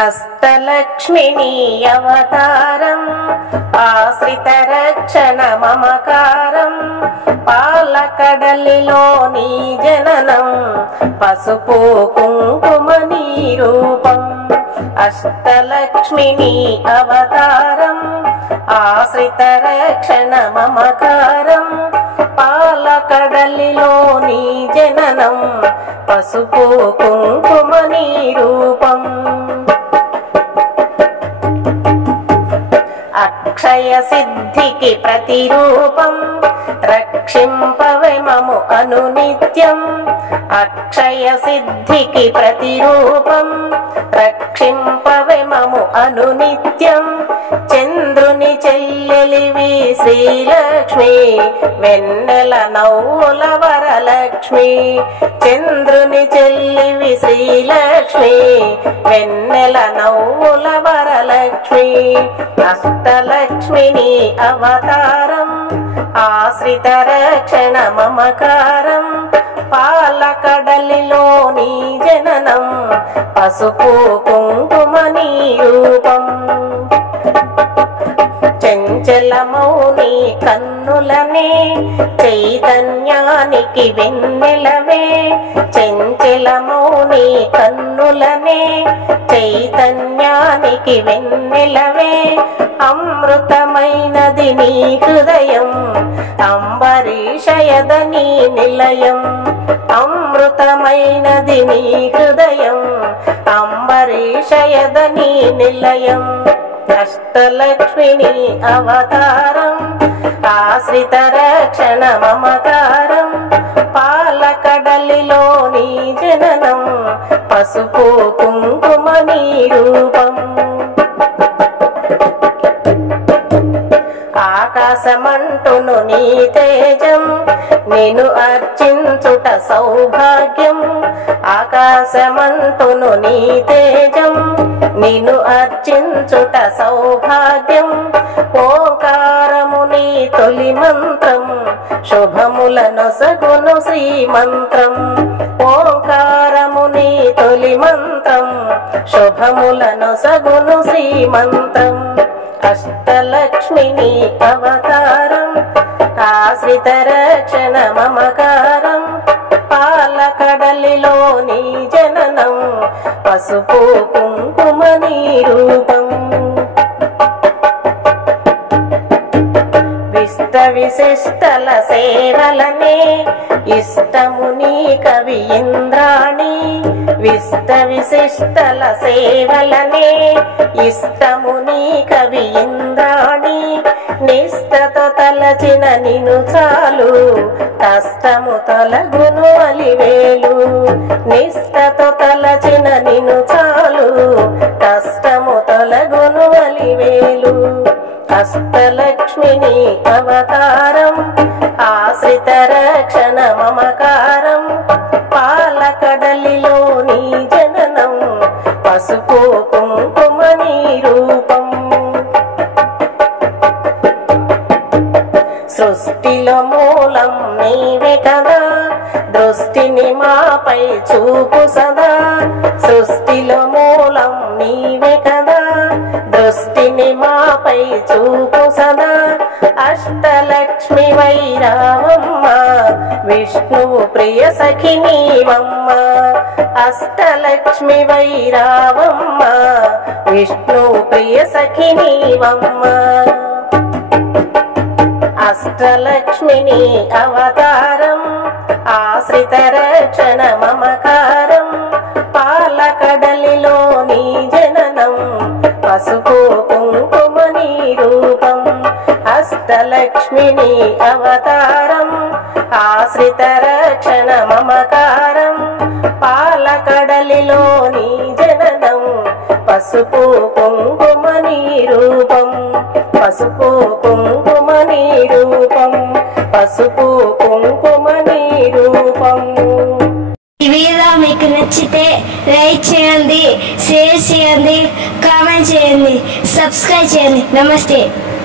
హస్తలక్ష్మిని అవతారం ఆశ్రిత రక్షణ మమకారం పాలకడలిలో నీ జననం పసుపు కుంకుమ నీ రూపం అష్టలక్ష్మిని అవతారం ఆశ్రిత రక్షణ మమకారం పాలకడలిలో నీ జననం పసుపు కుంకుమ నీ రూపం అక్షయ సిద్ధికి ప్రతిరూపం రక్షింపవే మము అనునిత్యం అక్షయ సిద్ధికి ప్రతిరూపం రక్షింపవే మము అనునిత్యం చంద్రుని చెల్లెలివి శ్రీలక్ష్మి వెన్నెల నవ్వుల వరలక్ష్మి చంద్రుని చెల్లివి శ్రీలక్ష్మి వెన్నెల నవ్వుల వరలక్ష్మి అష్టలక్ష్మిని అవతారం ఆశ్రిత రక్షణ మమకారం పాలకడలిలో నీ జననం పసుపు కుంకుమ నీ రూపం చంచలమౌని కన్నులనే చైతన్యానికి వెన్నెలవే చంచలమౌని కన్నులనే చైతన్యానికి వెన్నెలవే అమృతమైనది నీ హృదయం అంబరీషయద నీ నిలయం అమృతమైనది నీ హృదయం అంబరీషయద నీ నిలయం అష్టలక్ష్మిని అవతారం ఆశ్రిత రక్షణ మమకారం పాలకడలిలో నీ జననం పసుపు కుంకుమ నీ రూపం ఆకాశమంటును నీ తేజం నిన్ను అర్చించుట సౌభాగ్యం ఆకాశమంటును నీ తేజం నిన్ను అర్చించుట సౌభాగ్యం ఓంకారము నీ తొలి మంత్రం శుభములను సగును శ్రీమంత్రం ఓంకారము నీ తొలి మంత్రం శుభములను సగును శ్రీమంత్రం అష్టలక్ష్మిని అవతారం ఆశ్రిత రక్షణ మమకారం పాలకడలిలో నీ జననం పసుపు కుంకుమ నీ రూపం విష్ట విశిష్టల సేవలనే ఇష్టము నీ కవి ఇంద్రాణి విష్ట విశిష్టల సేవలనే ఇష్టము నీ కవి ఇంద్రాణి నిష్టతో తలచిన నిను చాలు కష్టము తొలగును అలివేలు నిష్టతో తలచిన నిను చాలు కష్టము తొలగును అలివేలు అష్టలక్ష్మిని అవతారం ఆశ్రిత రక్షణ మమకారం పాలకడలిలో నీ జననం పసుపు కుంకుమ నీ రూపం సృష్టిలో మూలం నీవే కదా దృష్టిని మాపై చూపు సదా సృష్టిలో మూలం నీవే కదా దృష్టిని మాపై చూపు సదా అష్టలక్ష్మి వైరావమ్మ విష్ణువు ప్రియ సఖి నీవమ్మ అష్టలక్ష్మి వైరావమ్మ విష్ణువు ప్రియ సఖి నీవమ్మ అష్టలక్ష్మిని అవతారం ఆశ్రిత రక్షణ మమకారం పాలకడలిలో నీ జననం పసుపు కుంకుమ నీ రూపం అష్టలక్ష్మిని అవతారం ఆశ్రిత రక్షణ మమకారం పాలకడలిలో నీ జననం పసుపు కుంకుమ నీ రూపం పసుపు కుంకుమ నీ రూపం పసుపు కుంకుమ నీ రూపం ఈ వీడియో మీకు నచ్చితే లైక్ చేయండి, షేర్ చేయండి, కామెంట్ చేయండి, సబ్స్క్రైబ్ చేయండి. నమస్తే.